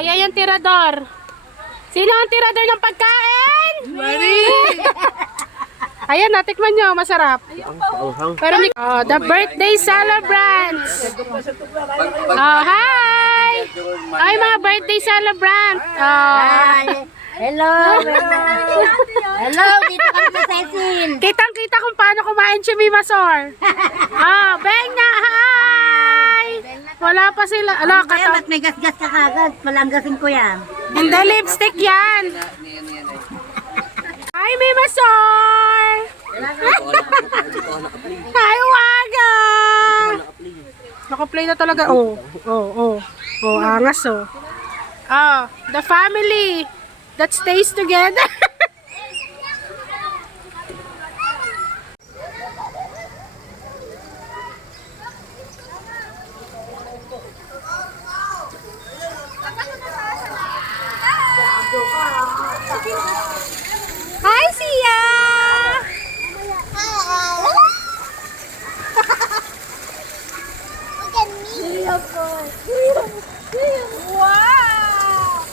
Yan yung tirador. Sino ang tirador ng pagkain? Marie! Ayan, natikman nyo. Masarap. Pero the birthday celebrants. Hi! Hi, mga birthday celebrant. Hello! Hello! Dito kami sa Cecil. Kitang-kita kung paano kumain si Mimasor. Beng na! Hi! Wala pa sila. Ala, Kaya ba't may gas-gas ka kagad? Palanggasin ko yan. Hindi lipstick yan. Hi, Mimasor! Hi, Waga! Naka-play na talaga. Angas the family that stays together. Hi, Sia! Look at me. Wow!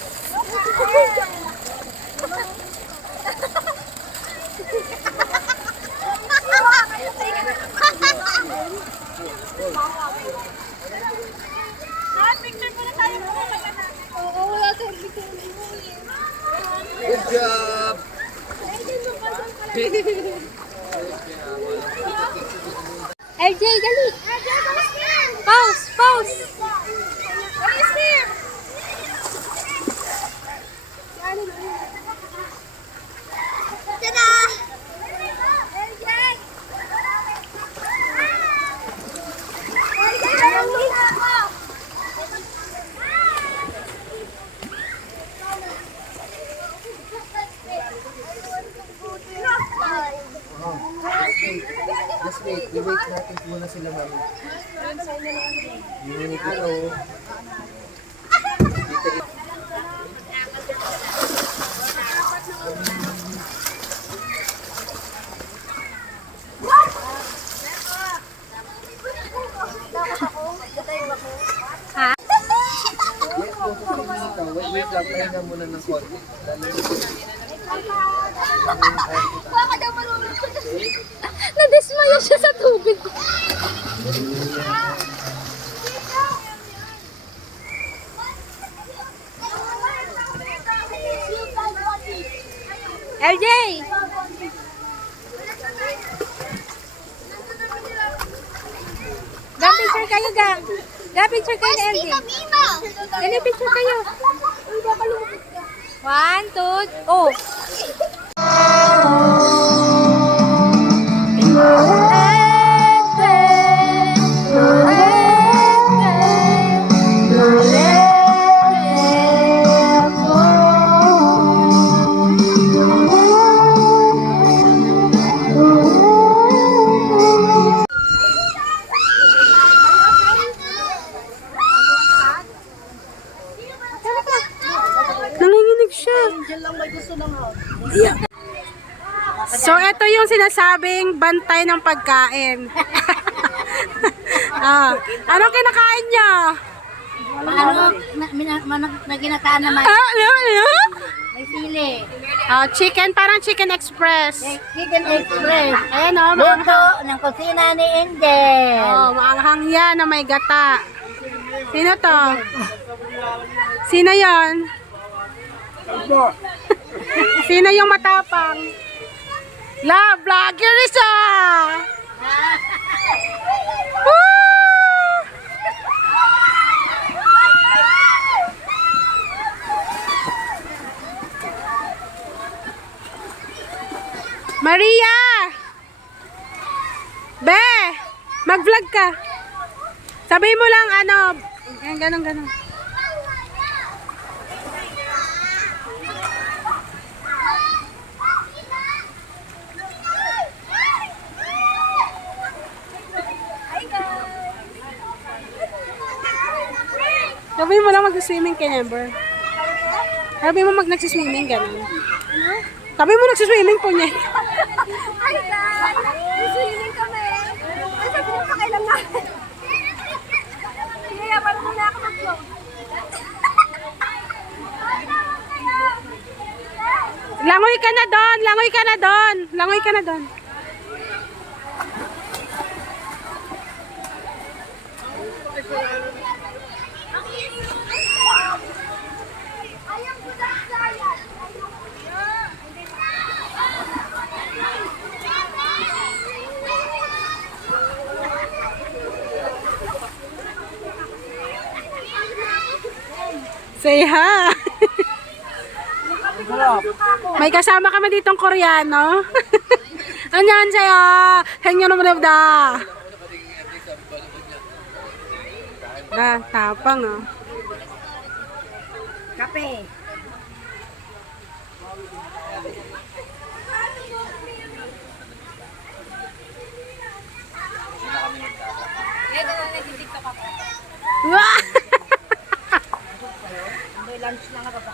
Picture muna tayo. Oo, wala tayong picture. Good job! LJ, dali! Pause! Pause! Tada! Just wait. I-wait natin muna sila, mami. Yun, ito. Wait lang, pahinga muna ng konti. Baka daw malulog ko. Nadismaya siya sa tubig. LJ! Picture kayo, gang. Picture kayo, LJ. Dali, picture kayo. 1, 2, oh. Nanginginig siya. So, ito yung sinasabing bantay ng pagkain. Anong kinakain niya? Na ginataan naman. May sili. Chicken, parang Chicken Express. Chicken Express. Ayan Luto ng kusina ni Angel. maanghang yan na may gata. Sino to? Sino yon? Sino yung matapang? La, vlogger isa! Woo! Maria! Be! Mag-vlog ka. Sabi mo lang ganon. Sabi mo lang mag-swimming ka, Amber. Sabi mo nag-swimming ganon. Ano? Sabi mo nag-swimming po niya. Hi guys! Swimming kami. Ay, sabi mo pa kailan namin. Kaya, parang muna ako mag-vlog. Langoy ka na doon, langoy ka na doon, langoy ka na doon. Say hi. May kasama kami ditong Koreano. Anyan sa'yo. Hangyo naman da. Tapang ah. Kape. Wah! May lunch na nga pa.